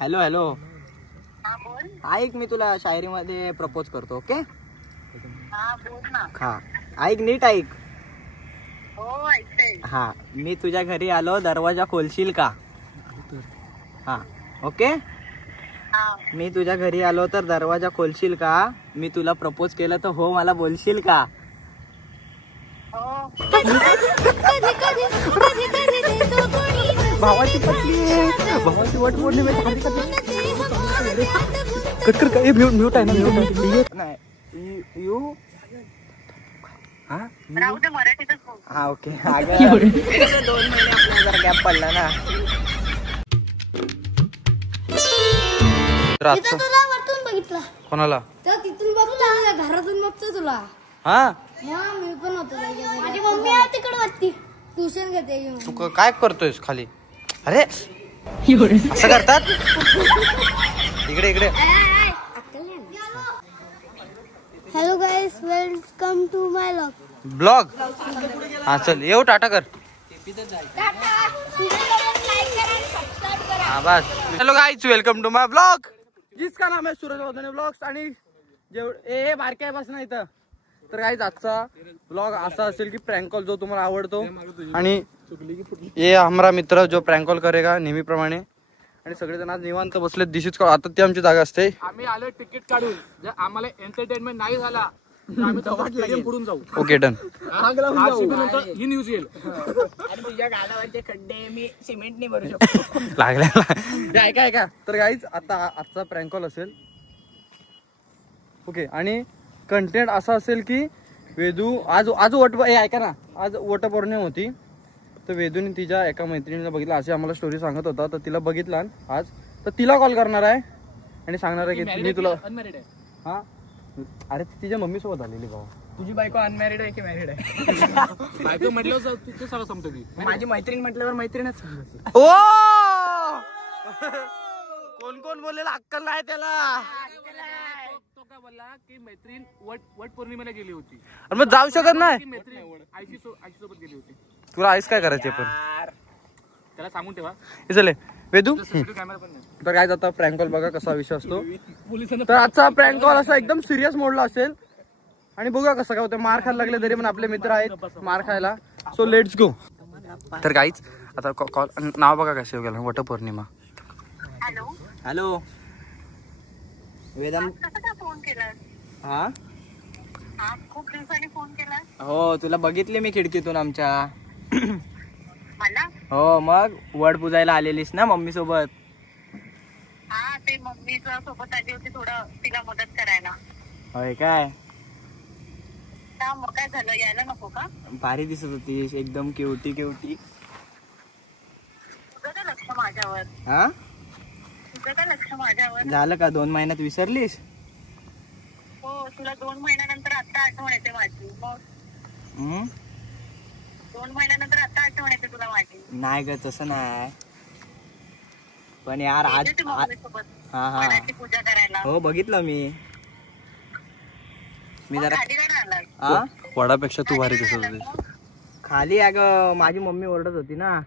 Hello hello. ऐक, मी तुला शायरी मध्ये प्रपोज करतो. ओके. हा ऐक, नीट ऐक. हा, मी तुझ्या घरी आलो, दरवाजा खोलशील का? हा ओके. मी तुझ्या घरी आलो तर दरवाजा खोलशील का? मी तुला प्रपोज केलं तर हो मला बोलशील का? भावाची पत्नी, भावाची वट पौर्णिमेची कट कर. काय म्यूट आहे ना? म्यूट नाही. यू हा ओके. 2 महिने आपल्याला जरा गॅप पडला ना. बघितला कोणाला? तिथून बघता, घरातून बघतो तुला. हा मी पण होतो. माझी मम्मी आहे तिकडे वाटती, ट्युशन घेते. तू काय करतोयस खाली? अरे असं करतात? इकडे इकडे. Hello guys, welcome to my blog. हा चल येऊ, टाटा कर. हाँ बस. Hello guys, welcome to my blog, जिसका नाम है सूरज वदने ब्लॉग्स. आणि ए बारक्या बस नाही तर गाइस, आजचा ब्लॉग असा असेल की प्रँक कॉल जो तुम्हाला आवडतो. आणि ये हमारा मित्र जो प्रँक कॉल करेगा नेहमीप्रमाणे. आणि सगळेजण आज निवांत बसले. दिशीच आता ती आमची जागा असते. आम्ही आलो तिकीट काढून. जर आम्हाला एंटरटेनमेंट नाही झाला आम्ही स्टेडियम पुढून जाऊ. Okay done. ही न्यूज येईल. आणि तुझ्या गाडावरचे खड्डे मी सिमेंटने भरू शकतो. लागले. ऐका तर गाईज, आता आजचा प्रँक कॉल असेल. ओके. आणि कंटेंट असा असेल की वेदू आज ऐका ना, आज वटपौर्णिमा होती. तर वेदूने तिच्या एका मैत्रिणीला बघितलं, अशी आम्हाला स्टोरी सांगत होता. तर तिला बघितला आज, तर तिला कॉल करणार आहे आणि सांगणार आहे की मी तुला. अनमॅरिड आहे. हा अरे ती तिच्या मम्मी सोबत आलेली भाऊ. तुझी बायको अनमॅरिड आहे की मॅरिड आहे? बायको म्हटल्यावर तू सगळं समजतो की. माझी मैत्रीण म्हटल्यावर मैत्रीणच. ओ कोण बोललेला अक्कल नाही त्याला. तो काय बोलला की मैत्रीण वट पौर्णिमेला गेली होती. अरे मग जाऊ शकत नाही. मैत्रीण आईशी सोबत गेली होती. तुला आईस काय करायचे पण त्याला सांगून ठेवा. हे चले वेदू. कॅमेरा पण नाही. तर काय आता प्रँक कॉल बघा कसा विषय असतो. तर आजचा प्रँक कॉल असा एकदम सिरियस मोडला असेल. आणि बघूया कसं काय होतं. मार खायला लागले तरी पण आपले मित्र आहेत मार खायला. So let's go. तर काहीच आता कॉल नाव बघा काय सेव्ह केलं, वटपौर्णिमा. हॅलो वेदम. फोन केला? हा खूप दिवसांनी फोन केला. हो, तुला बघितले मी खिडकीतून आमच्या. मला? हो, मग वड पुजायला आलेलीस ना मम्मी सोबत. हा, ते मम्मीच्या सोबत आली होती, थोडं तिला मदत करायला. होय काय? मग काय झालं, यायला नको का? भारी दिसत होतीस एकदम, क्युटी. तुझं काय लक्ष माझ्यावर? हा, तुझं काय लक्ष माझ्यावर? झालं का 2 महिन्यात विसरलीस? हो, तुला 2 महिन्यानंतर आता आठवण येते माझी. मग 2 महिन्यानंतर आता आठवण येते तुला माझी? नाही ग, तसं नाही. पण यार आज हा पूजा करायला. हो, बघितलं मी जरा खाली काय आला? वडापेक्षा तू भारी दिसत होती खाली. अगं माझी मम्मी ओरडत होती ना,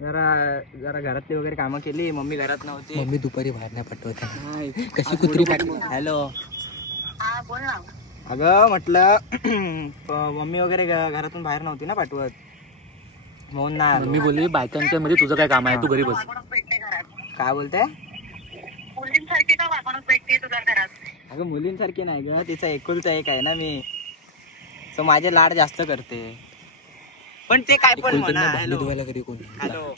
जरा घरातली वगैरे कामं केली. मम्मी घरात नव्हती. मम्मी दुपारी बाहेर नाही पाठवत. कशी कुत्री पाठवली? हॅलो. हा बोल ना. अगं म्हटलं मम्मी वगैरे घरातून बाहेर नव्हती ना पाठवत, म्हणून ना. मम्मी बोलली बायकांच्या मध्ये तुझं काय काम आहे, तू घरी बस. काय बोलते? मुलींसारखी का वागणूक भेटते तुला घरात? अगं मुलींसारखी नाही ग, तिचा एकुलता एक आहे ना मी, सो माझे लाड जास्त करते. पण ते काय पण म्हणा. हॅलो,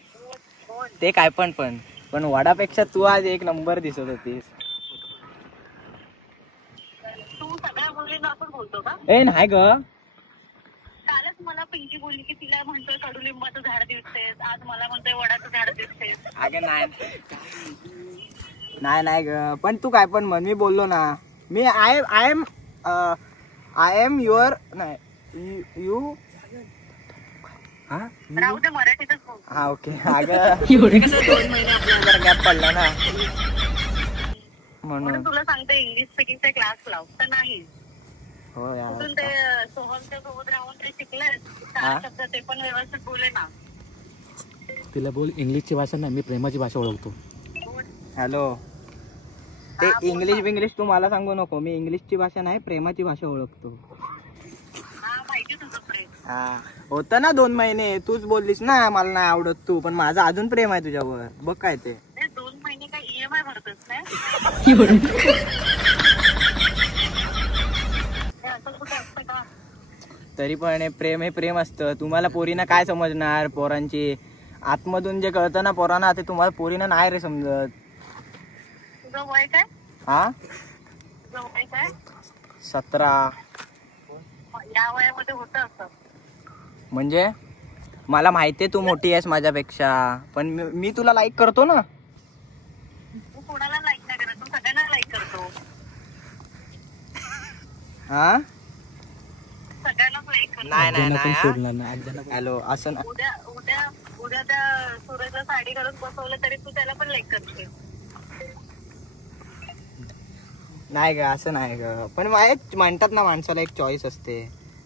ते काय पण वडापेक्षा तू आज 1 नंबर दिसत होतीस. तू सगळ्या मुलींना आपण बोलतो का? ए नाही ग, कालच मला पिंकी बोलली की तिला म्हणतोय कडुलिंबाचं झाड दिसतेस, आज मला म्हणतोय वडाचं झाड दिसतेस. अगं नाही ग, पण तू काय पण म्हण, मी बोललो ना. मी आय एम युअर नाही यू. राहू दे, मराठीतच बोल. हा ओके. अगं 2 महिने आपल्याला जरा गॅप पडला ना, म्हणून तुला सांगते इंग्लिश स्पीकिंगचा क्लास लाव. तर नाही. हो यार, ते सोहमच्या सोबत राहून ते शिकलेस 4 शब्द, ते पण व्यवस्थित बोले ना. तिला बोल इंग्लिशची भाषा नाही, मी प्रेमाची भाषा ओळखतो. हॅलो, ते इंग्लिश बिंग्लिश तू मला सांगू नको. मी इंग्लिशची भाषा नाही, प्रेमाची भाषा ओळखतो. हा माहिती तुझं प्रेम. हा होतं ना 2 महिने. तूच बोललीस ना मला नाही आवडत तू, पण माझं अजून प्रेम आहे तुझ्यावर. बघ काय ते. 2 महिने काय EMI भरतोस काय? असं कुठं असतं का? तरी पण हे प्रेम असतं. तुम्हाला पोरीना काय समजणार, पोरांची आतमधून जे कळतं ना पोरांना, ते तुम्हाला पोरीना नाही रे समजत. तुझं वय काय? हा तुझं वय काय? 17. या वयामध्ये होतं असं? म्हणजे मला माहितीये तू मोठी आहेस माझ्यापेक्षा, पण मी तुला लाईक करतो ना. तू कोणाला लाईक नाही करत, तू सगळ्यांना लाईक करतो. हा सगळ्यांनाच लाईक करतो. नाही नाही पण नाही सोडणार नाही. हॅलो, असं उद्या त्या सूरजला साडी घालून बसवलं तरी तू त्याला पण लाईक करशील. नाही ग, असं नाही ग. पण म्हणतात ना माणसाला एक चॉईस असते,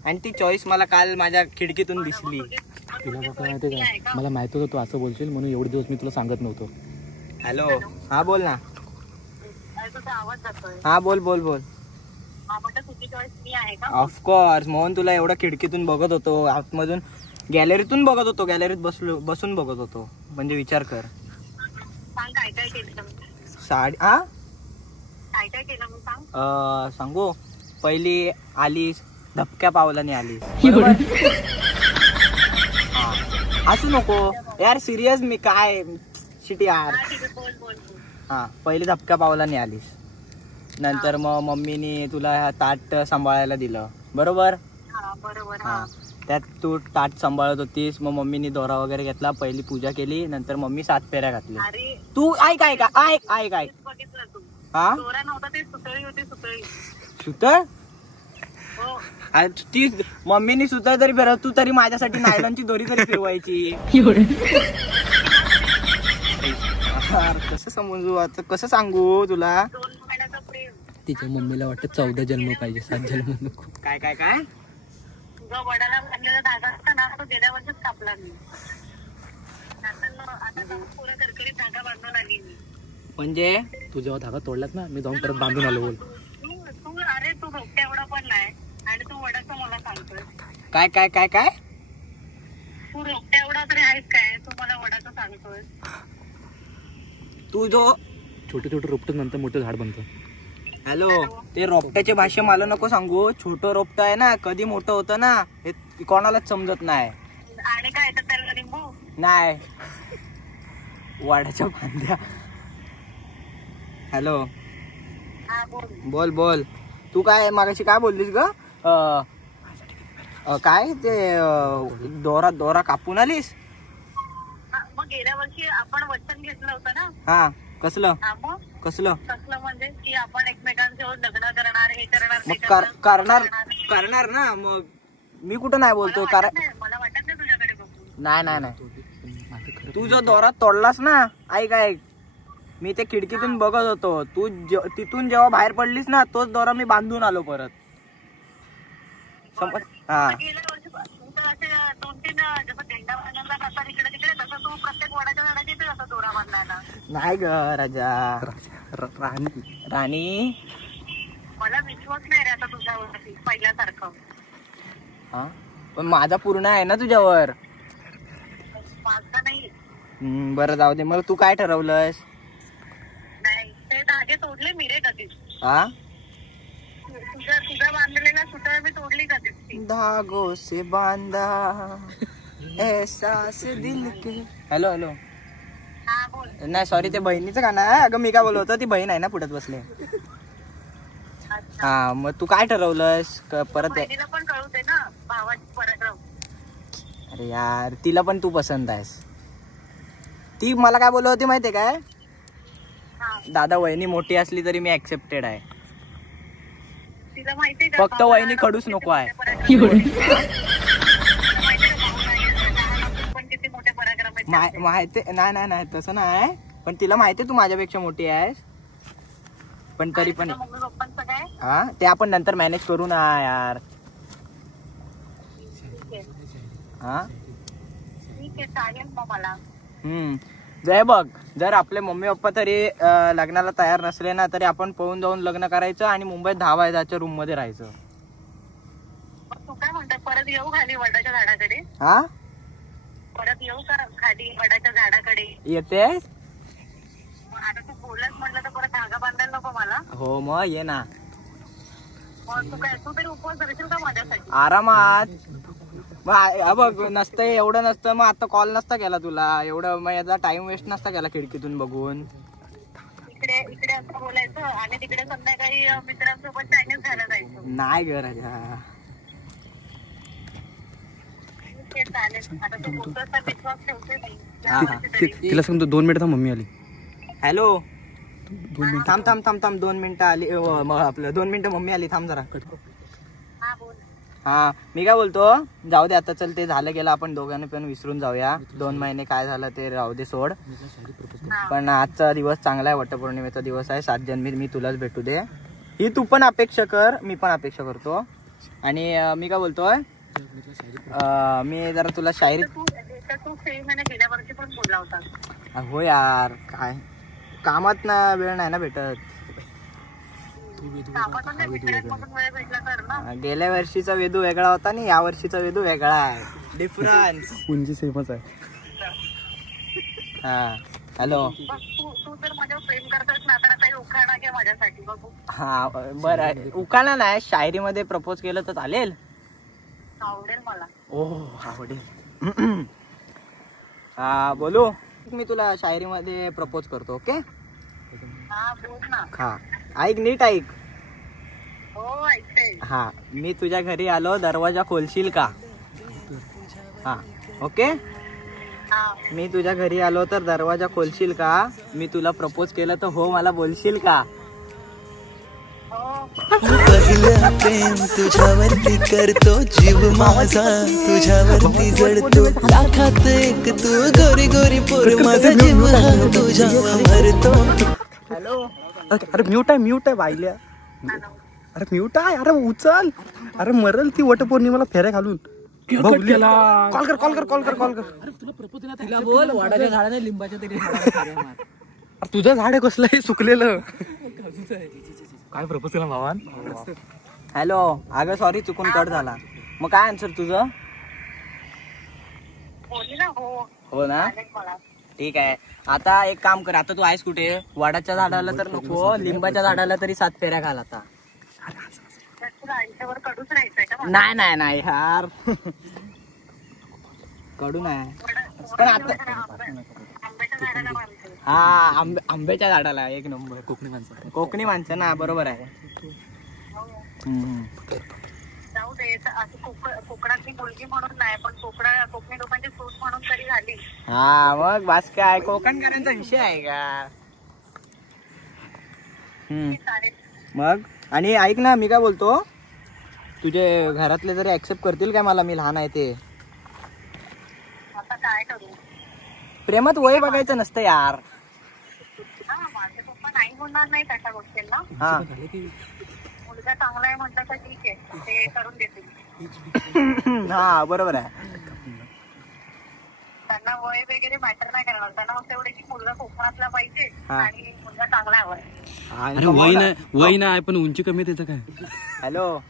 आणि ती चॉईस मला काल माझ्या खिडकीतून दिसली. तिला बघा माहिती का, मला माहित होतं तू असं बोलशील म्हणून एवढे दिवस मी तुला सांगत नव्हतो. हॅलो, हा बोल ना. अरे तुझा आवाज जातोय. हा बोल बोल बोल. हा म्हटलं तुझी चॉईस मी आहे का? ऑफकोर्स, म्हणून तुला एवढं खिडकीतून बघत होतो, आतमधून गॅलरीतून बघत होतो, गॅलरीत बसून बघत होतो. म्हणजे विचार कर. सांग काय काय केलं मी? साडी हा काय काय केलं मग सांग. सांगू. पहिली आलीस, धपक्या पावलाने आलीस. असू नको यार, सिरियस. मी काय शिटी यार. हा ठीक आहे, बोल बोल बोल. हा, पहिली धपक्या पावलाने आलीस. नंतर मग मम्मीने तुला ताट सांभाळायला दिलं, बरोबर? हा बरोबर. हा, हा त्यात तू ताट सांभाळत होतीस. मग मम्मीने दोरा वगैरे घेतला, पहिली पूजा केली, नंतर मम्मी 7 फेऱ्या घातल्या. अरे तू ऐक ऐक ऐक ऐक ऐक. बघितलं तू. हा, दोरा नव्हता, ते सुतळी होती, सुतळी. सुतर. हो. ती मम्मीनी सुतर तरी फिरव, तू तरी माझ्यासाठी नायलॉनची दोरी तरी फिरवायची. कसं समजू आता, कसं सांगू तुला. 2 महिन्याचं प्रेम. तिच्या मम्मीला वाटतं 14 जन्म पाहिजे, 7 जन्म नको. काय काय काय. तुझा वडाला बांधलेला धागा असता ना, तो गेल्या वर्षीच कापला मी. आता पुरा करकरीत धागा बांधून आली मी. म्हणजे तू जेव्हा धागा तोडलास ना, मी जाऊन परत बांधून आलो. बोल. तू अरे तू रोकट्या एवढा पण नाही, आणि तू वडाचं मला सांगतोय. काय काय काय काय. तू रोकट्या एवढा तरी आहेस काय, तू मला वडाचं सांगतोय. तू जो छोटे छोटे रोपट नंतर मोठं झाड बनतं. हॅलो, ते रोपट्याची भाषा मला नको सांगू. छोटं रोपट आहे ना, कधी मोठं होतं ना, हे कोणालाच समजत नाही. आणि काय तर त्याला लिंबू नाही, वाड्याच्या फांद्या. हॅलो, हा बोल. बोल बोल. तू काय मागाशी काय बोललीस ग. काय ते दोरा कापून आलीस. मग गेल्या वर्षी आपण वचन घेतलं होतं ना. हा, कसलं हा मग कसलं. कसलं म्हणजे की आपण एकमेकांसोबत लग्न करणार, हे करणार, ते मग करणार ना. मग मी कुठं नाही बोलतोय. मला वाटत नाही तुझ्याकडे बघून. नाही नाही नाही, तू जो दोरा तोडलास ना, ऐक ऐक. मी ते खिडकीतून बघत होतो. तू तिथून जेव्हा बाहेर पडलीस ना, तोच दोरा मी बांधून आलो परत. समज. हा, गेल्या वर्षी तू तर असे 2-3 जसं झेंडा बांधला जातात इकडे तिकडे, तसं तू प्रत्येक वडाच्या झाडाची इथे असा दोरा बांधला. नाही ग राजा. राणी, मला विश्वास नाही रे आता तुझ्यावरती पहिल्यासारखं. हा, पण माझा पूर्ण आहे ना तुझ्यावर. माझा नाही. बरं जाऊ दे. मग तू काय ठरवलंस. नाही, ते धागे तोडले मी रे कधीच. हा, तुझ्या बांधलेला सुतळ मी तोडली कधीच ती. धागो से बांधा एहसास दिल के. Hello hello. हा बोल. नाही सॉरी, ते बहिणीचं गाणं आहे. अगं मी काय बोलत होतो, ती बहीण आहे ना पुढत बसले. हा, मग तू काय ठरवलंस परत. बहिणीला पण कळू दे ना भावाची पराक्रम. अरे यार, तिला पण तू पसंत आहेस. ती मला काय बोलत होती माहितीये काय. दादा वहिनी मोठी असली तरी मी ऍक्सेप्टेड आहे. तिला माहितीये का, फक्त वहिनी खडूस नको आहे. माहिती नाही नाही नाही तसं नाही, पण तिला माहितीये तू माझ्यापेक्षा मोठी आहेस. पण तरी पण मम्मी पप्पांचं काय. हा, ते आपण नंतर मॅनेज करू ना यार. ठीक आहे हा ठीक आहे, चालेल मग मला. जय बघ, जर आपले मम्मी पप्पा तरी लग्नाला तयार नसले ना तरी आपण पळून जाऊन लग्न करायचं आणि मुंबईत 10 वाजाच्या रूम मध्ये राहायचं. तू काय म्हणता, परत येऊ खाली वडाच्या झाडाकडे? हा, परत येऊ का खाली वडाच्या झाडाकडे? येते. आता तू बोललास म्हटलं तर परत धागा बांधायला नको मला. हो मग ये ना. मग तू तरी उपवास धरशील का माझ्यासाठी? आरामात. बघ नसतं एवढं नसतं मग आता कॉल नसता केला तुला, एवढं मग याचा टाइम वेस्ट नसता केला खिडकीतून बघून. इकडे असं बोलायचं आणि तिकडे संध्याकाळी मित्रांसोबत चायनीज खायला जायचं. नाही ग राजा. चालेल, आता तू बोलतोस तर विश्वास ठेवते मी. तिला सांगतो 2 मिनिट थांब, मम्मी आली. हॅलो, थांब 2 मिनिटं आली. आपलं 2 मिनिटं मम्मी आली, थांब जरा. हा बोल. हा, मी काय बोलतो, जाऊ दे आता, चल ते झालं गेलं, आपण दोघांनी पण विसरून जाऊया. 2 महिने काय झालं ते राहू दे, सोड. पण आजचा दिवस चांगला आहे, वटपौर्णिमेचा दिवस आहे. 7 जन्मी मी तुलाच भेटू दे, ही तू पण अपेक्षा कर, मी पण अपेक्षा करतो. आणि मी काय बोलतोय, मी जरा तुला शायरी. तू महिने गेल्या वर्षी पण बोलला होता. हो यार, काय कामात ना वेळ नाही ना भेटत. गेल्या वर्षीचा वेदू वेगळा होता आणि या वर्षीचा वेदू वेगळा आहे. डिफरन्स उंची सेमच आहे. हा, हॅलो. तू जर माझ्यावर प्रेम करतोस ना तर आता उखाणा घे माझ्यासाठी. हा बरं आहे, उखाणा नाही, शायरी मध्ये प्रपोज केलं तर चालेल? आवडेल मला. ओह आवडेल. हा बोलू, मी तुला शायरी मध्ये प्रपोज करतो. ओके, हा बोल ना. हा ऐक, नीट ऐक. हो ऐकते. हा, मी तुझ्या घरी आलो, दरवाजा खोलशील का? हा ओके. मी तुझ्या घरी आलो तर दरवाजा खोलशील का? मी तुला प्रपोज केलं तर हो मला बोलशील का? पहिलं प्रेम तुझ्यावरती करतो, जीव माझा तुझ्यावरती जडतो, लाखात एक तू गोरी गोरी पोर, माझा जीव तुझ्यावर भरतो. हॅलो. अरे म्यूट आहे बाईल्या. अरे म्यूट आहे, अरे उचल. अरे मरल ती वटपौर्णिमेला फेऱ्या घालून. कॉल कर. तिला बोल वडाच्या झाडाने लिंबाच्या तरी. तुझं झाड आहे कसलं आहे सुकलेलं? काय प्रपोज केला भावान? हॅलो. अगं सॉरी, चुकून कट झाला. मग काय आन्सर तुझं? हो ना, ठीक आहे. आता एक काम कर, आता तू आहेस कुठे? वडाच्या झाडाला तर नको, लिंबाच्या झाडाला तरी 7 फेऱ्या घाल आता. नाही यार, कडू नाही. पण आता हा आंब्याच्या झाडाला एक नंबर. कोकणी माणसं ना, बरोबर आहे. जाऊ दे, कोकणातली मुलगी म्हणून नाही पण कोकणी लोकांची सूट म्हणून तरी झाली. हा मग बास काय, कोकणकरांचा विषय आहे का? मग आणि ऐक ना, मी काय बोलतो, तुझे घरातले जरी ऍक्सेप्ट करतील काय मला, मी लहान आहे ते? आता काय करू? प्रेमात वय बघायचं नसतं यार. माझे पप्पा नाही म्हणणार नाही त्याच्या गोष्टींना. हा, मुलगा चांगला आहे म्हटलं तर ठीक आहे, ते करून देतील. हा बरोबर आहे. त्यांना वय वगैरे मॅटर नाही करणार, त्यांना फक्त एवढे की मुलगा कोकणातला पाहिजे आणि मुलगा चांगला हवाय. वय नाही पण उंची कमी त्याचं काय. हॅलो.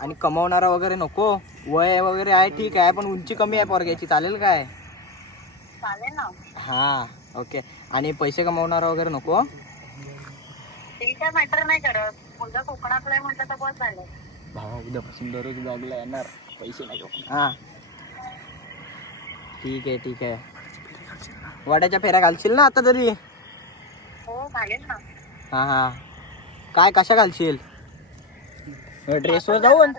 आणि कमावणारा वगैरे नको, वय वगैरे आहे ठीक आहे पण उंची कमी आहे पोरग्याची, चालेल काय? चालेल ना. हा ओके. आणि पैसे कमावणारा वगैरे नको? ते काय मॅटर नाही करत, मुलगा कोकणातला आहे म्हटलं तर बस झालं. भावा उद्यापासून दररोज ब्लॉगला येणार, पैसे नाही. हा ठीक आहे. वड्याच्या फेऱ्या घालशील ना आता तरी? हो घालेल ना. हा काय कशा घालशील? ड्रेसवर जाऊन?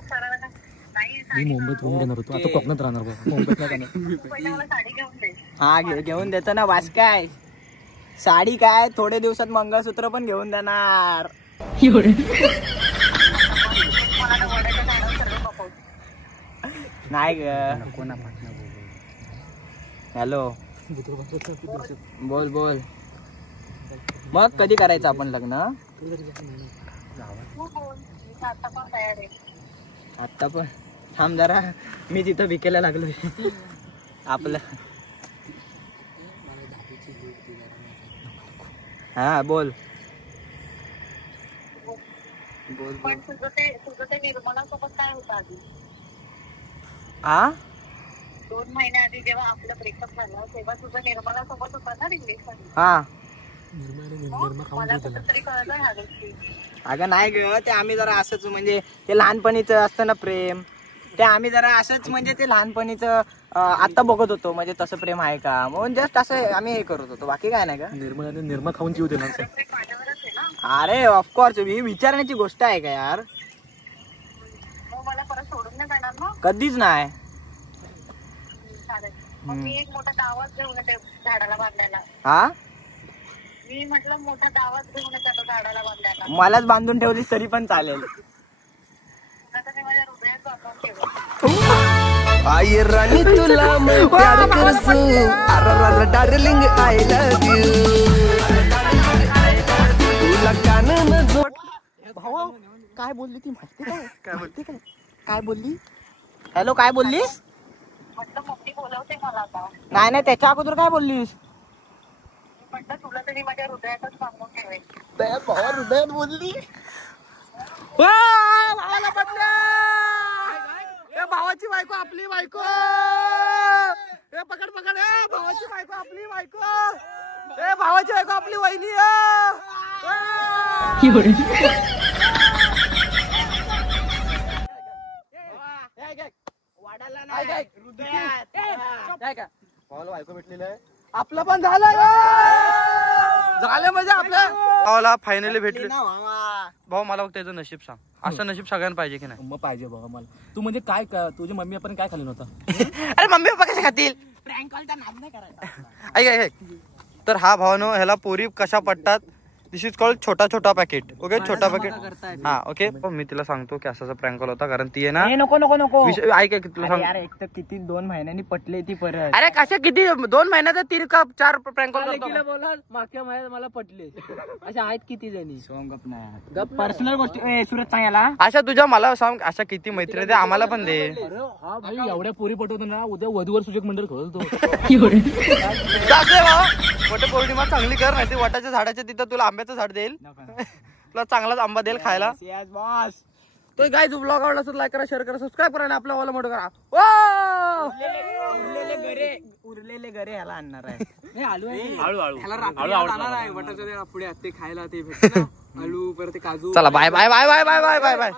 मी मुंबईत होऊन घेणार होतो, आता कोकणात राहणार बाबा. मुंबईत पहिले मला साडी घेऊन दे. हा घेऊन देतो ना, वास काय साडी काय, थोडे दिवसात मंगळसूत्र पण घेऊन देणार. नाही ग. हॅलो. बोल. मग कधी करायचं आपण लग्न? आता पण थांब जरा, मी तिथं विकायला लागलो आपलं. हा बोल. पण तुझं ते निर्मला सोबत काय होतं आधी? हा 2 महिने आधी जेव्हा आपलं ब्रेकअप झालं तेव्हा तुझं निर्मला सोबत होतं ना रिलेशन? हा. मला कुठंतरी कळलं ह्या गोष्टी. अगं नाही ग, ते आम्ही जरा असंच म्हणजे ते लहानपणीच असतं ना प्रेम, ते आम्ही जरा असंच म्हणजे ते लहानपणीच आता बघत होतो म्हणजे तसं प्रेम आहे का म्हणून जस्ट असं आम्ही हे करत होतो, बाकी काय नाही का. निर्मा खाऊन जीव देणार माझ्यावरच आहे ना. अरे ऑफकोर्स ही विचारण्याची गोष्ट आहे का यार. मग मला परत सोडून नाही जाणार ना? कधीच नाही. चालेल. मग मी एक मोठा दावाच घेऊन येते झाडाला बांधायला. हा मी म्हटलं मोठा दावाच घेऊन येते झाडाला बांधायला. मलाच बांधून ठेवलीस तरी पण चालेल. आता मी माझ्या हृदयात बांधून ठेवलं. आई राणी तुला मैं प्यार करसू, अरे डार्लिंग आय लव यू. तुला कानन झोप. भाऊ काय बोलली ती माहिती काय? काय बोलली? हॅलो काय बोललीस? म्हटलं मम्मी बोलवते मला आता. नाही त्याच्या अगोदर काय बोललीस? म्हटलं तुला तरी माझ्या हृदयातच बांधून ठेवेल. त्या भावा हृदयात बोलली. भावाला पटलं. ए भावाची बायको आपली बायको. ए पकड पकड. ए भावाची बायको आपली बायको. ए भावाची बायको आपली वहिनी. भावाला बायको भेटलेलं आहे. आपलं पण झालं म्हणजे आपल्या भावाला फायनली भेटले. भाऊ मला फक्त त्याचं नशीब सांग. असं नशीब सगळ्यांना पाहिजे की नाही? मग पाहिजे बाबा मला. तू म्हणजे काय तुझी मम्मी आपण काय खाली नव्हता? अरे मम्मी पप्पा कसे खातील? ऐक तर हा भावानो ह्याला पोरी कशा पडतात. दिस इज कॉल्ड छोटा छोटा पॅकेट. ओके छोटा पॅकेट. हा ओके मी तिला सांगतो की असा प्रँक कॉल होता कारण ती आहे ना. नको ऐक तुला सांग. एक तर किती 2 महिन्यांनी पटले ती परत. अरे कशा किती 2 महिन्यात 3 का 4 प्रँक कॉल तिला बोला मागच्या महिन्यात मला पटले. अशा आहेत किती जणी. गप पर्सनल गोष्टी सुरत सांगायला. अशा तुझ्या मला सांग अशा किती मैत्री दे आम्हाला पण दे. हा भाई एवढ्या पोरी पटवतो ना उद्या वधूवर सूचक मंडळ खोलतो. वटपौर्णिमा चांगली कर नाही वटाच्या झाडाच्या तिथं तुला आंब्याचं झाड देईल. तुला चांगलाच आंबा देईल खायला. तो गाईज ब्लॉग आवडला असेल लाईक करा शेअर करा सबस्क्राईब करा आणि आपला वाला मोठं करा. उरलेले घरे ह्याला आणणार आहे. वटाच्या पुढे ते खायला ते भेटते ना आलू परत ते काजू. चला bye bye bye bye bye bye bye bye.